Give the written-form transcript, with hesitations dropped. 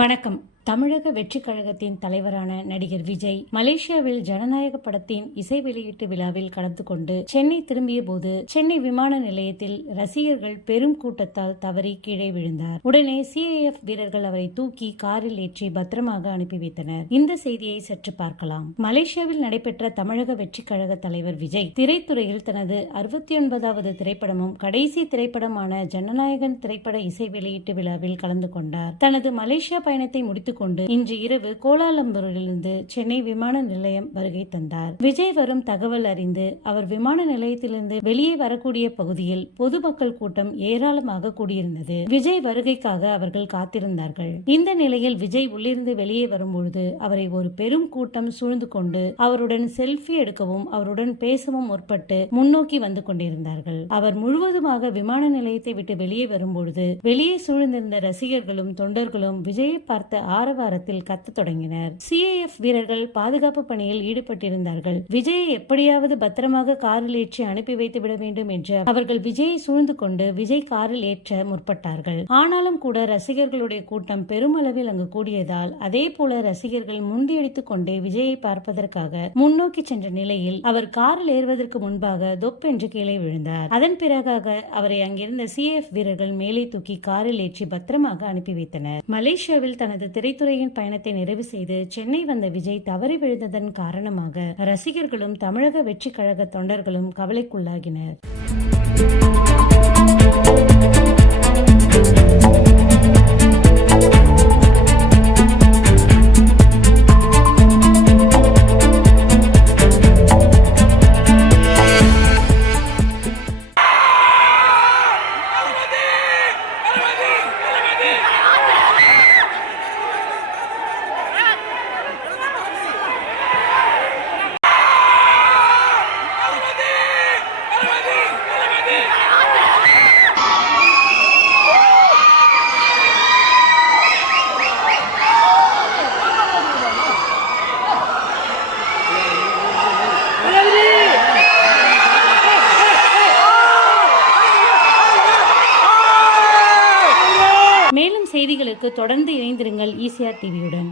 வணக்கம். தமிழக வெற்றிக் கழகத்தின் தலைவரான நடிகர் விஜய் மலேசியாவில் ஜனநாயக படத்தின் இசை வெளியீட்டு விழாவில் கலந்து கொண்டு சென்னை திரும்பிய போது சென்னை விமான நிலையத்தில் ரசிகர்கள் பெரும் கூட்டத்தால் தவறி கீழே விழுந்தார். உடனே CIF வீரர்கள் அவரை தூக்கி காரில் ஏற்றி பத்திரமாக அனுப்பி வைத்தனர். இந்த செய்தியை சற்று பார்க்கலாம். மலேசியாவில் நடைபெற்ற தமிழக வெற்றிக் கழக தலைவர் விஜய் திரைத்துறையில் தனது 69வது திரைப்படமும் கடைசி திரைப்படமான ஜனநாயகன் திரைப்பட இசை வெளியீட்டு விழாவில் கலந்து கொண்டார். தனது மலேசியா பயணத்தை முடித்துக் கொண்டு இன்று இரவு கோலாலம்பூரிலிருந்து சென்னை விமான நிலையம் வருகை தந்தார். விஜய் வரும் தகவல் அறிந்து அவர் விமான நிலையத்திலிருந்து வெளியே வரக்கூடிய பகுதியில் பொதுமக்கள் கூட்டம் ஏராளமாக கூடியிருந்தது. விஜய் வருகைக்காக அவர்கள் காத்திருந்தார்கள். இந்த நிலையில் விஜய் உள்ளிருந்து வெளியே வரும்பொழுது அவரை ஒரு பெரும் கூட்டம் சூழ்ந்து கொண்டு அவருடன் செல்ஃபி எடுக்கவும் அவருடன் பேசவும் முற்பட்டு முன்னோக்கி வந்து கொண்டிருந்தார்கள். அவர் முழுவதுமாக விமான நிலையத்தை விட்டு வெளியே வரும்பொழுது வெளியே சூழ்ந்திருந்த ரசிகர்களும் தொண்டர்களும் விஜயை பார்த்த ஆரவாரத்தில் கத்த தொடங்கினர். CIF வீரர்கள் பாதுகாப்பு பணியில் ஈடுபட்டிருந்தார்கள். விஜயை எப்படியாவது பத்திரமாக காரில் ஏற்றி அனுப்பி வைத்து விட வேண்டும் என்று அவர்கள் விஜயை சூழ்ந்து கொண்டு விஜய் காரில் ஏற்ற முற்பட்டார்கள். ஆனாலும் கூட ரசிகர்களுடைய கூட்டம் பெருமளவில் அங்கு கூடியதால் அதே போல ரசிகர்கள் முண்டியடித்துக் கொண்டே விஜயை பார்ப்பதற்காக முன்னோக்கி சென்ற நிலையில் அவர் காரில் ஏறுவதற்கு முன்பாக தொப்பென்று கீழே விழுந்தார். அதன் பிறகாக அவரை அங்கிருந்த CIF வீரர்கள் மேலே தூக்கி காரில் ஏற்றி பத்திரமாக அனுப்பி வைத்தனர். மலேசியாவில் தனது திரைத்துறையின் பயணத்தை நிறைவு செய்து சென்னை வந்த விஜய் தவறி விழுந்ததன் காரணமாக ரசிகர்களும் தமிழக வெற்றி கழக தொண்டர்களும் கவலைக்குள்ளாகினர். மேலும் செய்திகளுக்கு தொடர்ந்து இணைந்திருங்கள் ECR டிவியுடன்.